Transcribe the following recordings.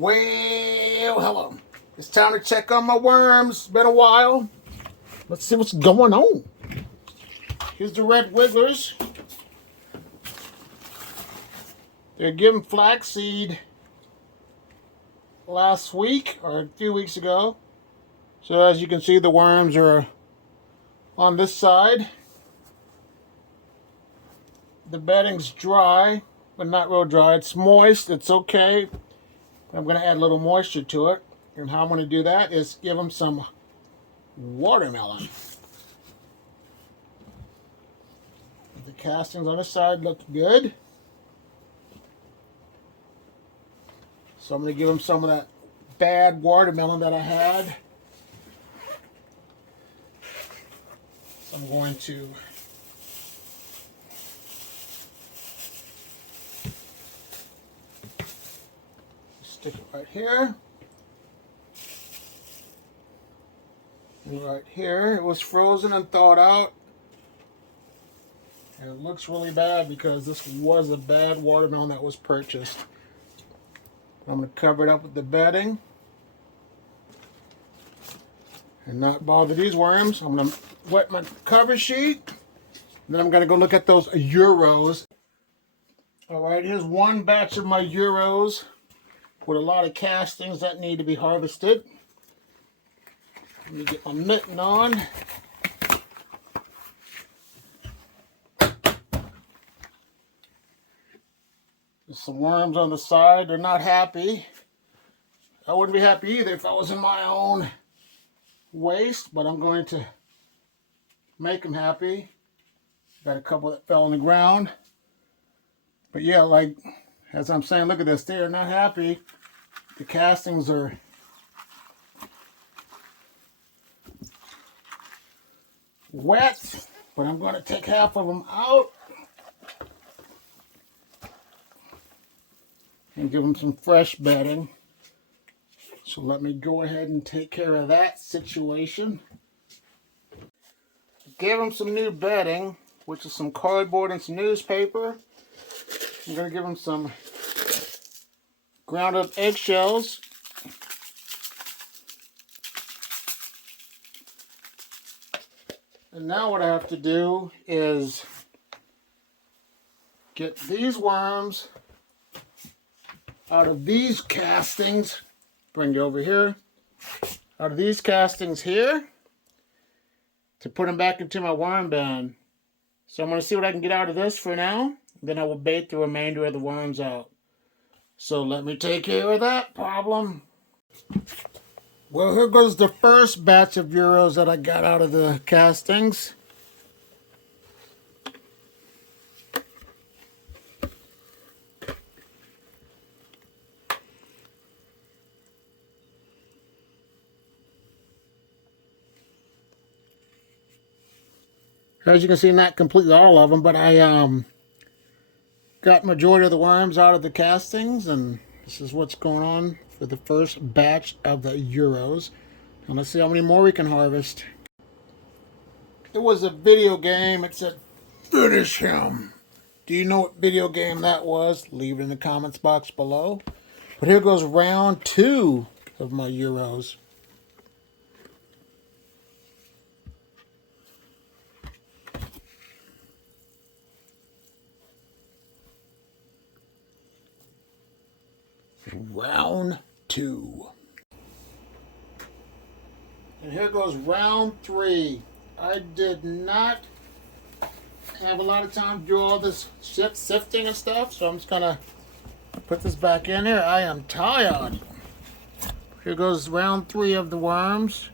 Well, hello. It's time to check on my worms. It's been a while. Let's see what's going on. Here's the red wigglers. They're giving flaxseed last week or a few weeks ago. So as you can see, the worms are on this side. The bedding's dry, but not real dry. It's moist. It's okay. I'm going to add a little moisture to it. And how I'm going to do that is give them some watermelon. The castings on the side look good. So I'm going to give them some of that bad watermelon that I had. So I'm going to stick it right here. And right here. It was frozen and thawed out. And it looks really bad because this was a bad watermelon that was purchased. I'm going to cover it up with the bedding and not bother these worms. I'm going to wet my cover sheet. And then I'm going to go look at those Euros. Alright, here's one batch of my Euros with a lot of castings that need to be harvested. Let me get my mitten on. There's some worms on the side. They're not happy. I wouldn't be happy either if I was in my own waste, but I'm going to make them happy. Got a couple that fell on the ground. But yeah, like as I'm saying, look at this. They're not happy. The castings are wet, but I'm going to take half of them out and give them some fresh bedding. So let me go ahead and take care of that situation. Gave them some new bedding, which is some cardboard and some newspaper. I'm going to give them some ground up eggshells. And now what I have to do is get these worms out of these castings. Bring it over here. Out of these castings here to put them back into my worm bin. So I'm going to see what I can get out of this for now. Then I will bait the remainder of the worms out. So let me take care of that problem. Well, here goes the first batch of Euros that I got out of the castings. As you can see, not completely all of them, but I got majority of the worms out of the castings, and this is what's going on for the first batch of the Euros. And let's see how many more we can harvest. It was a video game. It said, finish him. Do you know what video game that was? Leave it in the comments box below. But here goes round 2 of my Euros. Round 2. And here goes round 3. I did not have a lot of time to do all this sifting and stuff, so I'm just gonna put this back in here. I am tired. Here goes round 3 of the worms.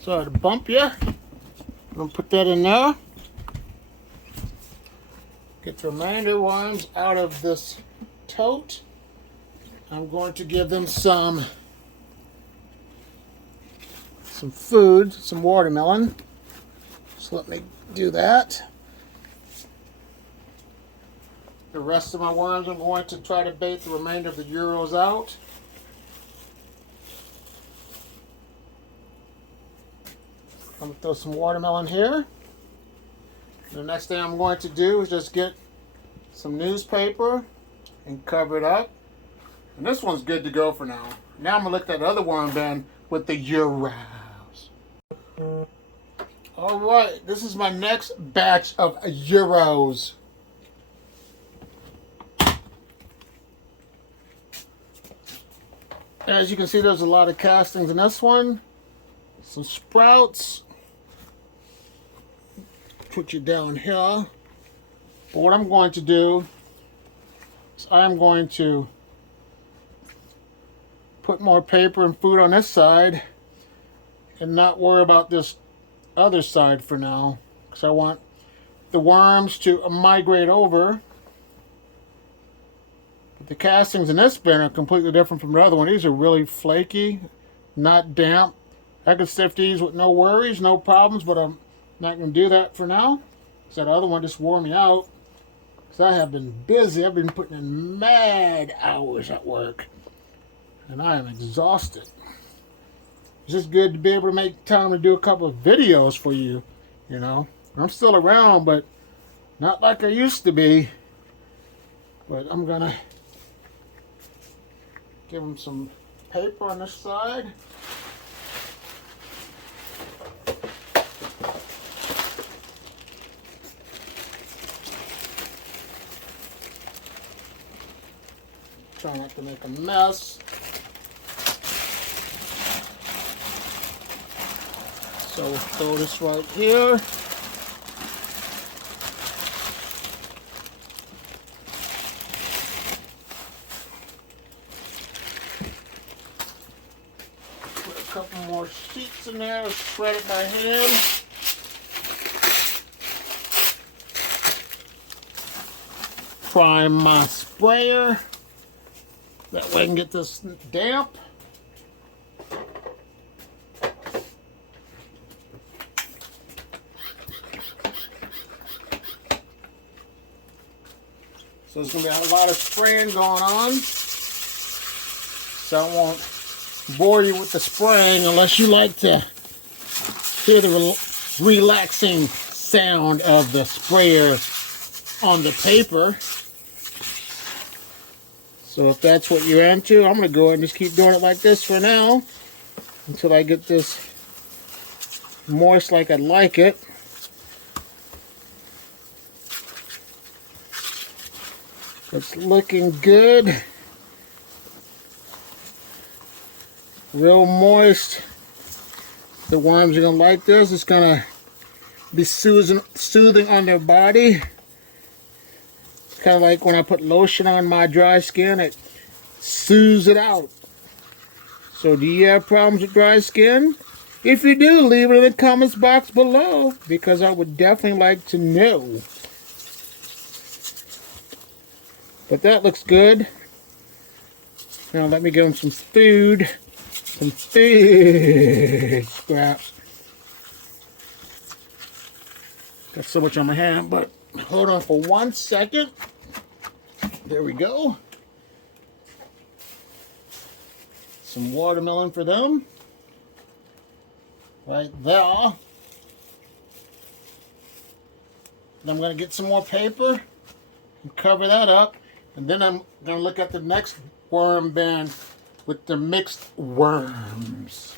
Sorry to bump you. I'm gonna put that in there. Get the remainder worms out of this tote. I'm going to give them some food, some watermelon. So let me do that. The rest of my worms I'm going to try to bait the remainder of the Euros out. I'm going to throw some watermelon here. The next thing I'm going to do is just get some newspaper and cover it up. And this one's good to go for now. Now I'm going to look at the other worm bin with the Euros. Alright, this is my next batch of Euros. As you can see, there's a lot of castings in this one. Some sprouts. Put you down here. But what I'm going to do is I'm going to put more paper and food on this side and not worry about this other side for now, because I want the worms to migrate over. But the castings in this bin are completely different from the other one. These are really flaky, not damp. I can sift these with no worries, no problems, but I'm not going to do that for now, because that other one just wore me out. Because I have been busy. I've been putting in mad hours at work, and I am exhausted. It's just good to be able to make time to do a couple of videos for you, you know. I'm still around, but not like I used to be. But I'm going to give them some paper on this side. Try not to make a mess. So we'll throw this right here. Put a couple more sheets in there, spread it by hand. Prime my sprayer. That way I can get this damp. So there's going to be a lot of spraying going on. So I won't bore you with the spraying unless you like to hear the relaxing sound of the sprayer on the paper. So if that's what you're into, I'm going to go ahead and just keep doing it like this for now until I get this moist like I like it. It's looking good. Real moist. The worms are going to like this. It's going to be soothing on their body. Kind of like when I put lotion on my dry skin, it soothes it out. So do you have problems with dry skin? If you do, leave it in the comments box below, because I would definitely like to know. But that looks good. Now let me give them some food. Some food scraps. Got so much on my hand, but hold on for 1 second. There we go. Some watermelon for them. Right there. Then I'm going to get some more paper and cover that up. And then I'm going to look at the next worm bin with the mixed worms.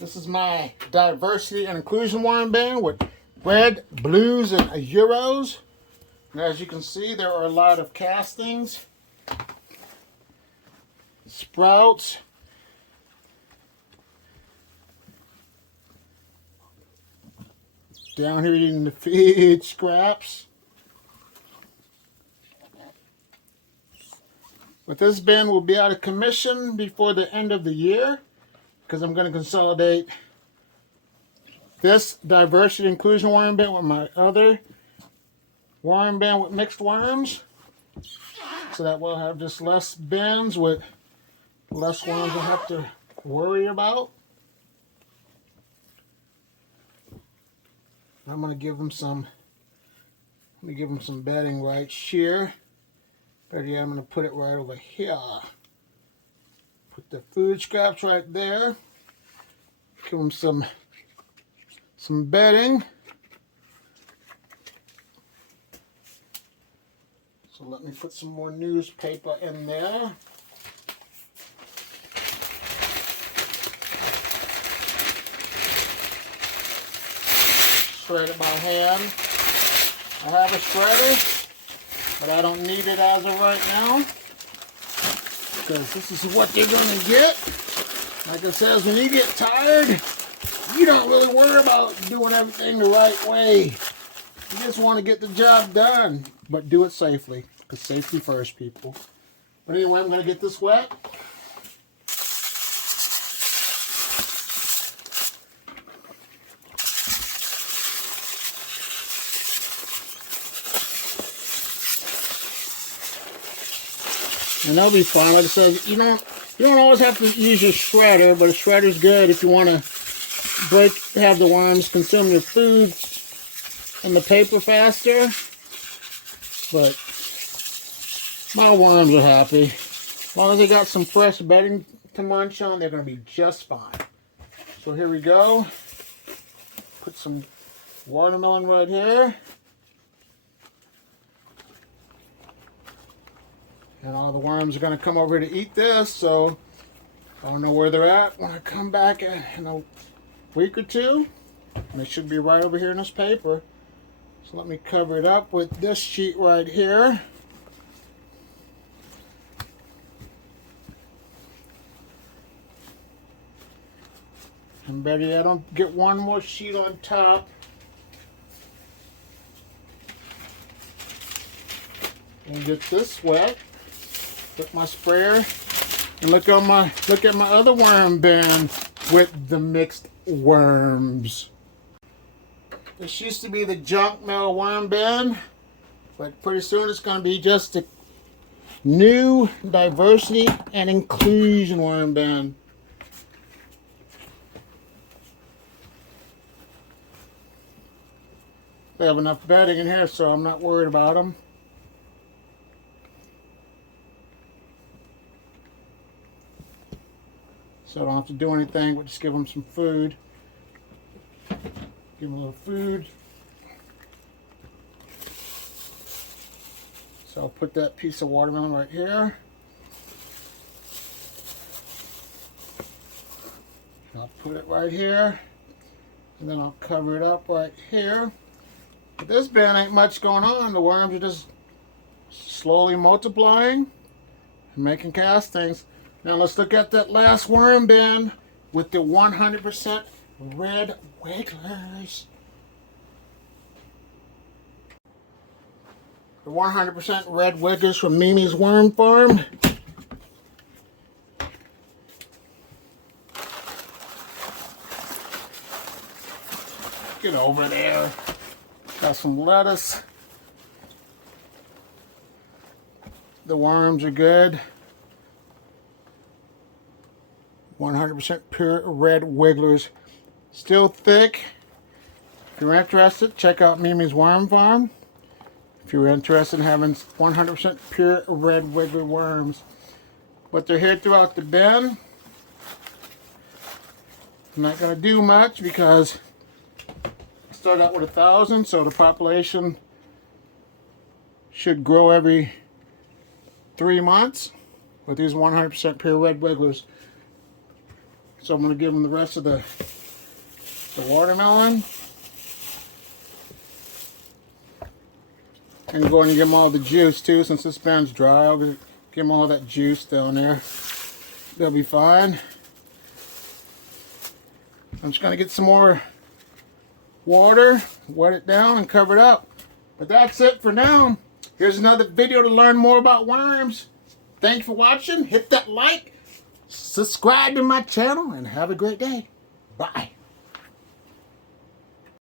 This is my diversity and inclusion worm bin with red, blues, and Euros. And as you can see, there are a lot of castings, sprouts, down here eating the feed scraps. But this bin will be out of commission before the end of the year, because I'm going to consolidate this diversity inclusion worm bin with my other worm bin with mixed worms, so that we'll have just less bins with less worms we'll have to worry about. I'm going to give them some bedding right here. But yeah, I'm going to put it right over here. Put the food scraps right there. Give them some some bedding. So let me put some more newspaper in there. Shred it by hand. I have a shredder, but I don't need it as of right now, because this is what they're going to get. Like I said, when you get tired, you don't really worry about doing everything the right way. You just want to get the job done, but do it safely, because safety first, people. But anyway, I'm going to get this wet. And that'll be fine. Like I said, you don't always have to use your shredder, but a shredder's good if you want to have the worms consume your food and the paper faster. But my worms are happy. As long as they got some fresh bedding to munch on, they're going to be just fine. So here we go. Put some watermelon right here. And all the worms are going to come over to eat this, so I don't know where they're at when I come back in a week or two. And they should be right over here in this paper. So let me cover it up with this sheet right here. And better yet, I'll get one more sheet on top. And get this wet. Put my sprayer, and look at my other worm bin with the mixed worms. This used to be the junk mail worm bin, but pretty soon it's going to be just a new diversity and inclusion worm bin. They have enough bedding in here, so I'm not worried about them. So I don't have to do anything but just give them some food. Give them a little food. So I'll put that piece of watermelon right here. I'll put it right here. And then I'll cover it up right here. But this bin ain't much going on. The worms are just slowly multiplying and making castings. Now let's look at that last worm bin with the 100% red wigglers. The 100% red wigglers from Mimi's Worm Farm. Get over there. Got some lettuce. The worms are good. 100% pure red wigglers. Still thick. If you're interested, check out Mimi's Worm Farm. If you're interested in having 100% pure red wiggler worms. But they're here throughout the bin. I'm not going to do much because I started out with 1,000, so the population should grow every 3 months with these 100% pure red wigglers. So I'm going to give them the rest of the watermelon. And go ahead and give them all the juice too, since this bin's dry. I'll give them all that juice down there. They'll be fine. I'm just going to get some more water, wet it down, and cover it up. But that's it for now. Here's another video to learn more about worms. Thanks for watching. Hit that like. Subscribe to my channel and have a great day. Bye.